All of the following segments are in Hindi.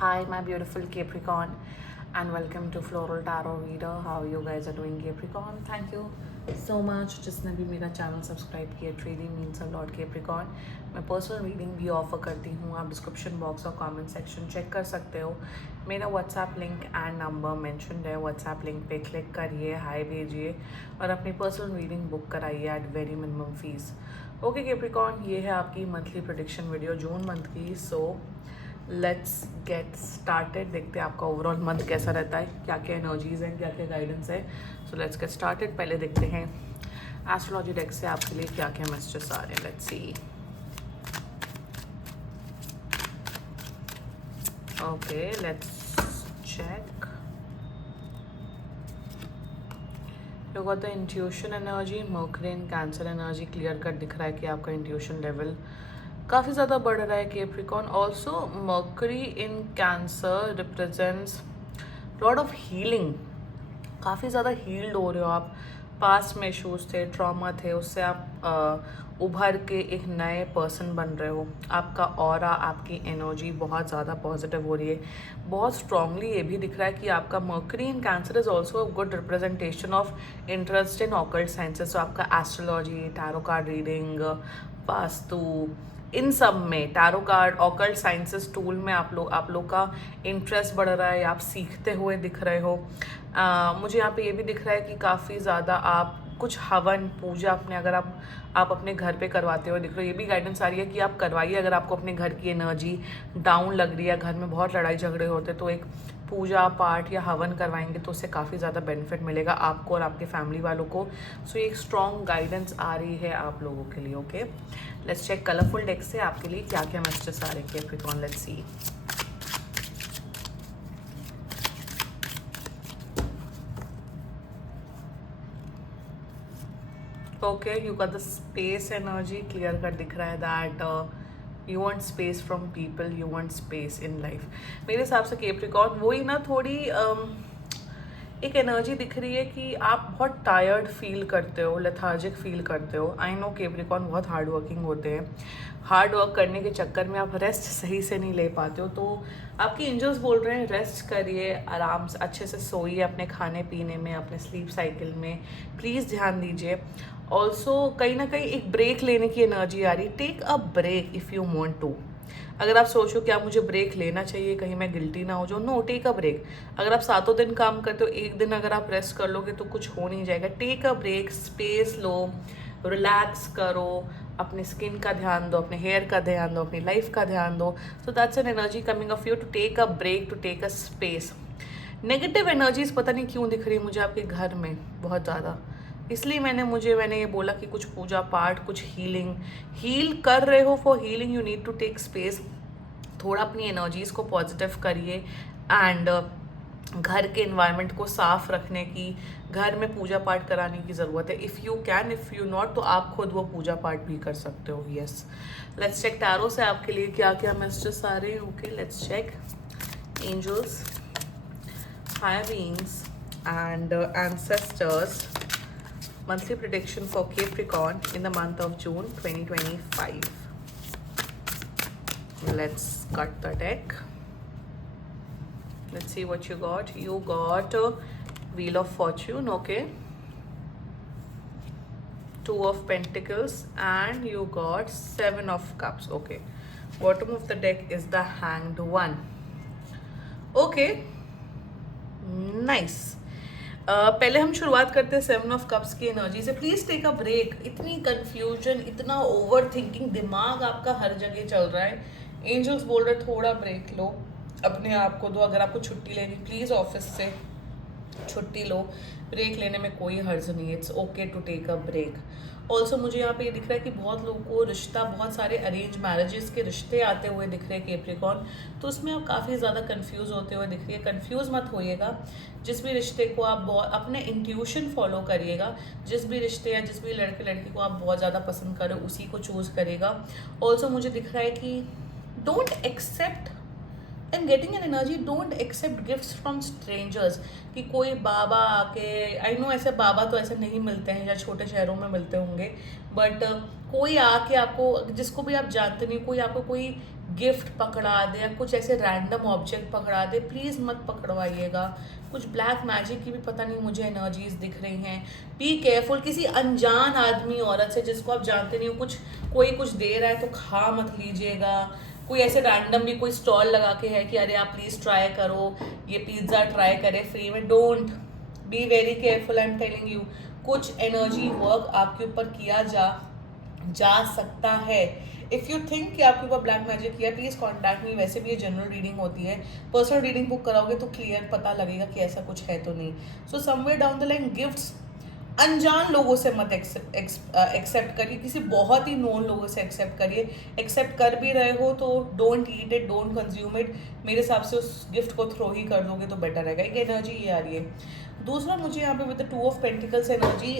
Hi, my beautiful Capricorn, and welcome to Floral Tarot Reader. How you guys are doing, Capricorn? Thank you so much जिसने भी मेरा चैनल सब्सक्राइब किया. It really means a lot, Capricorn. मैं पर्सनल रीडिंग भी ऑफर करती हूँ. आप डिस्क्रिप्शन बॉक्स और कमेंट सेक्शन चेक कर सकते हो. मेरा WhatsApp link and number mentioned है. व्हाट्सएप लिंक पे क्लिक करिए, हाय भेजिए और अपनी पर्सनल रीडिंग बुक कराइए at very minimum fees. Okay Capricorn, ये है आपकी monthly prediction video June month की. So let's get started. देखते हैं आपका ओवरऑल मंथ कैसा रहता है, क्या क्या एनर्जीज हैं, क्या क्या गाइडेंस है. सो लेट्स गेट स्टार्टेड. पहले देखते हैं एस्ट्रोलॉजी डेक से आपके लिए क्या क्या मैसेजेस आ रहे हैं. Let's see. Okay, let's check. You got the intuition energy. Mercury in Cancer energy clear cut दिख रहा है कि आपका इंट्यूशन लेवल काफ़ी ज़्यादा बढ़ रहा है Capricorn. Also mercury in cancer represents lot of healing. काफ़ी ज़्यादा हील्ड हो रहे हो आप. पास्ट में इशूज़ थे, ट्रॉमा थे, उससे आप उभर के एक नए पर्सन बन रहे हो. आपका ऑरा, आपकी एनर्जी बहुत ज़्यादा पॉजिटिव हो रही है. बहुत स्ट्रांगली ये भी दिख रहा है कि आपका Mercury in Cancer is also a good representation of interest in occult sciences. तो आपका astrology, tarot card reading, vastu, इन सब में tarot card, occult sciences tool में आप लोग का इंटरेस्ट बढ़ रहा है. आप सीखते हुए दिख रहे हो. मुझे यहाँ पे ये भी दिख रहा है कि काफ़ी ज़्यादा आप कुछ हवन पूजा अपने अगर आप अपने घर पे करवाते हुए दिख रहे हो. ये भी गाइडेंस आ रही है कि आप करवाइए. अगर आपको अपने घर की एनर्जी डाउन लग रही है, घर में बहुत लड़ाई झगड़े होते, तो एक पूजा पाठ या हवन करवाएंगे तो उससे काफ़ी ज़्यादा बेनिफिट मिलेगा आपको और आपके फैमिली वालों को. सो ये एक स्ट्रॉन्ग गाइडेंस आ रही है आप लोगों के लिए. Okay, let's check colourful deck से आपके लिए क्या क्या मैसेजेस आ रहे हैं Capricorn. Let's see. Okay, you got the space energy. Clear cut दिख रहा है that you want space from people, you want space in life. मेरे हिसाब से कैप्रिकॉर्न वही ना, थोड़ी एक एनर्जी दिख रही है कि आप बहुत टायर्ड फील करते हो, लेथार्जिक फील करते हो. आई नो कैप्रिकॉर्न बहुत हार्ड वर्किंग होते हैं. हार्ड वर्क करने के चक्कर में आप रेस्ट सही से नहीं ले पाते हो. तो आपकी एंजल्स बोल रहे हैं रेस्ट करिए, आराम से अच्छे से सोइए, अपने खाने पीने में, अपने स्लीप साइकिल में प्लीज़ ध्यान दीजिए. ऑल्सो कहीं ना कहीं एक ब्रेक लेने की एनर्जी आ रही. Take a break if you want to. अगर आप सोचो कि आप मुझे ब्रेक लेना चाहिए, कहीं मैं गिल्टी ना हो जाऊँ, नो, टेक अ ब्रेक. अगर आप 7 दिन काम करते हो, एक दिन अगर आप रेस्ट कर लोगे तो कुछ हो नहीं जाएगा. टेक अ ब्रेक, स्पेस लो, रिलैक्स करो, अपने स्किन का ध्यान दो, अपने हेयर का ध्यान दो, अपनी लाइफ का ध्यान दो. So that's an energy coming off you to take a break, to take a space. Negative energies पता नहीं क्यों दिख रही है मुझे आपके घर में बहुत ज़्यादा. इसलिए मैंने ये बोला कि कुछ पूजा पाठ, कुछ हील कर रहे हो. For healing you need to take space. थोड़ा अपनी एनर्जीज को पॉजिटिव करिए एंड घर के इन्वायरमेंट को साफ रखने की, घर में पूजा पाठ कराने की ज़रूरत है. If you can, if you not, तो आप खुद वो पूजा पाठ भी कर सकते हो. यस, लेट्स चेक टैरो से आपके लिए क्या क्या मैसेजेस आ रहे हैं. Okay, let's check. Angels, higher beings and ancestors monthly prediction for Capricorn in the month of June 2025. Let's cut the deck. Let's see what you got. You got Wheel of Fortune. Okay, Two of Pentacles, and you got Seven of Cups. Okay, bottom of the deck is the Hanged One. Okay, nice. पहले हम शुरुआत करते हैं 7 ऑफ कप्स की एनर्जी से. Please take a break. इतनी कन्फ्यूजन, इतना ओवर थिंकिंग, दिमाग आपका हर जगह चल रहा है. एंजल्स बोल रहे थोड़ा ब्रेक लो, अपने आप को दो. अगर आपको छुट्टी लेनी, प्लीज़ ऑफिस से छुट्टी लो. ब्रेक लेने में कोई हर्ज नहीं है. It's okay to take a break. Also मुझे यहाँ पे ये दिख रहा है कि बहुत लोगों को रिश्ता, बहुत सारे अरेंज मैरिजेस के रिश्ते आते हुए दिख रहे हैं कैप्रिकॉर्न. तो उसमें आप काफ़ी ज़्यादा कंफ्यूज होते हुए दिख रही है. कंफ्यूज मत होइएगा. जिस भी रिश्ते को आप अपने इंट्यूशन फॉलो करिएगा. जिस भी रिश्ते या जिस भी लड़के लड़की को आप बहुत ज़्यादा पसंद करो, उसी को चूज़ करेगा. ऑल्सो मुझे दिख रहा है कि don't accept and getting an energy, don't accept gifts from strangers. कि कोई बाबा आके, आई नो ऐसे बाबा तो ऐसे नहीं मिलते हैं या छोटे शहरों में मिलते होंगे, बट कोई आके आपको, जिसको भी आप जानते नहीं, कोई आपको कोई गिफ्ट पकड़ा दे या कुछ ऐसे रैंडम ऑब्जेक्ट पकड़ा दे, प्लीज़ मत पकड़वाइएगा। कुछ ब्लैक मैजिक की भी पता नहीं मुझे एनर्जीज दिख रही हैं। बी केयरफुल, किसी अनजान आदमी औरत से जिसको आप जानते नहीं हो, कोई कुछ दे रहा है तो खा मत लीजिएगा। कोई ऐसे रैंडमली कोई स्टॉल लगा के है कि अरे आप प्लीज़ ट्राई करो, ये पिज़्ज़ा ट्राई करें फ्री में, don't, be very careful, I am telling you. कुछ एनर्जी वर्क आपके ऊपर किया जा सकता है। इफ़ यू थिंक कि आपके ऊपर ब्लैक मैजिक किया, प्लीज़ कॉन्टैक्ट मी। वैसे भी ये जनरल रीडिंग होती है, पर्सनल रीडिंग बुक कराओगे तो क्लियर पता लगेगा कि ऐसा कुछ है तो नहीं। So somewhere down the line gifts अनजान लोगों से मत एक्सेप्ट करिए, किसी बहुत ही नोन लोगों से एक्सेप्ट करिए। एक्सेप्ट कर भी रहे हो तो don't eat it, don't consume it. मेरे हिसाब से उस गिफ्ट को थ्रो ही कर दोगे तो बेटर रहेगा। एक एनर्जी ये आ रही है। दूसरा मुझे यहाँ पे with the 2 of pentacles energy,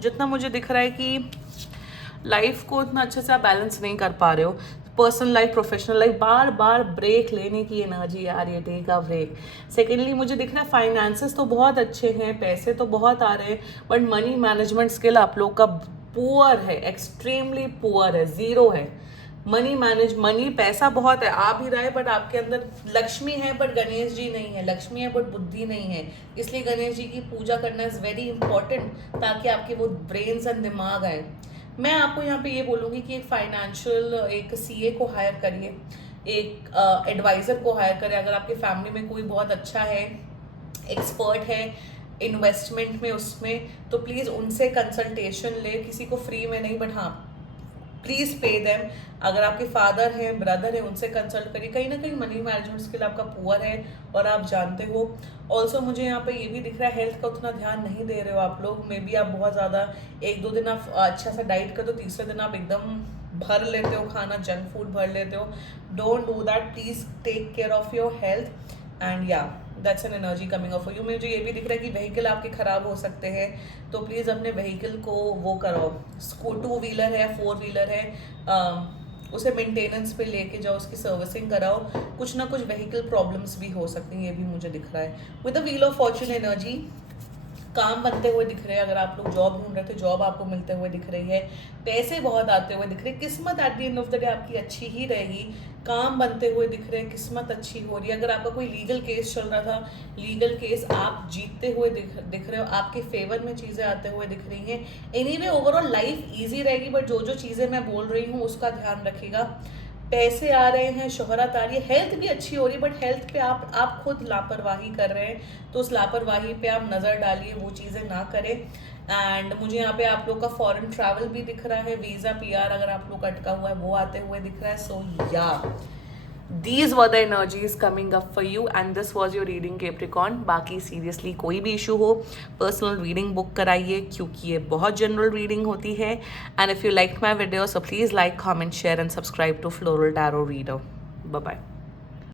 जितना मुझे दिख रहा है कि लाइफ को इतना अच्छे से आप बैलेंस नहीं कर पा रहे हो, पर्सनल लाइफ प्रोफेशनल लाइफ, बार बार ब्रेक लेने की एनर्जी आ रही है, टेक अ ब्रेक। सेकेंडली मुझे दिख रहा है फाइनेंसेस तो बहुत अच्छे हैं, पैसे तो बहुत आ रहे हैं, बट मनी मैनेजमेंट स्किल आप लोग का पुअर है, एक्सट्रीमली पुअर है, ज़ीरो है। मनी पैसा बहुत है, आ भी रहा है, बट आपके अंदर लक्ष्मी है बट गणेश जी नहीं है, लक्ष्मी है बट बुद्धि नहीं है। इसलिए गणेश जी की पूजा करना इज़ वेरी इंपॉर्टेंट, ताकि आपके वो ब्रेन्स एंड दिमाग आए। मैं आपको यहाँ पे ये बोलूँगी कि एक फाइनेंशियल, एक सीए को हायर करिए, एक एडवाइज़र को हायर करिए। अगर आपके फैमिली में कोई बहुत अच्छा है, एक्सपर्ट है इन्वेस्टमेंट में, उसमें, तो प्लीज़ उनसे कंसल्टेशन ले, किसी को फ्री में नहीं, बट हाँ प्लीज़ पे देम। अगर आपके फादर हैं, ब्रदर हैं, उनसे कंसल्ट करिए। कहीं ना कहीं मनी मैनेजमेंट स्किल आपका पुअर है और आप जानते हो। ऑल्सो मुझे यहाँ पे ये भी दिख रहा है हेल्थ का उतना ध्यान नहीं दे रहे हो आप लोग। मे बी आप बहुत ज़्यादा, 1-2 दिन आप अच्छा सा डाइट कर दो, तीसरे दिन आप एकदम भर लेते हो खाना, जंक फूड भर लेते हो। Don't do that, please take care of your health. And yeah that's an energy coming off you. मुझे ये भी दिख रहा है कि व्हीकल आपके ख़राब हो सकते हैं, तो प्लीज़ अपने व्हीकल को वो कराओ। 2 व्हीलर है, 4 व्हीलर है, उसे मेंटेनेंस पे लेके जाओ, उसकी सर्विसिंग कराओ। कुछ ना कुछ व्हीकल प्रॉब्लम्स भी हो सकती हैं, ये भी मुझे दिख रहा है। With the wheel of Fortune energy, काम बनते हुए दिख रहे हैं। अगर आप लोग जॉब ढूंढ रहे थे, जॉब आपको मिलते हुए दिख रही है। पैसे बहुत आते हुए दिख रहे हैं। किस्मत at the end of the day आपकी अच्छी ही रहेगी। काम बनते हुए दिख रहे हैं, किस्मत अच्छी हो रही है। अगर आपका कोई लीगल केस चल रहा था, लीगल केस आप जीतते हुए दिख रहे हो, आपके फेवर में चीज़ें आते हुए दिख रही हैं। एनीवे ओवरऑल लाइफ ईजी रहेगी, बट जो जो चीज़ें मैं बोल रही हूँ उसका ध्यान रखिएगा। पैसे आ रहे हैं, शोहरत आ रही है, हेल्थ भी अच्छी हो रही है, बट हेल्थ पे आप खुद लापरवाही कर रहे हैं, तो उस लापरवाही पे आप नज़र डालिए, वो चीज़ें ना करें। एंड मुझे यहाँ पे आप लोग का फॉरेन ट्रैवल भी दिख रहा है, वीज़ा पीआर अगर आप लोग अटका हुआ है वो आते हुए दिख रहा है। सो या these were the energies coming up for you and this was your reading Capricorn। बाकी सीरियसली कोई भी इशू हो, पर्सनल रीडिंग बुक कराइए, क्योंकि ये बहुत जनरल रीडिंग होती है। And if you like my video, so please like, comment, share and subscribe to floral tarot reader. Bye bye.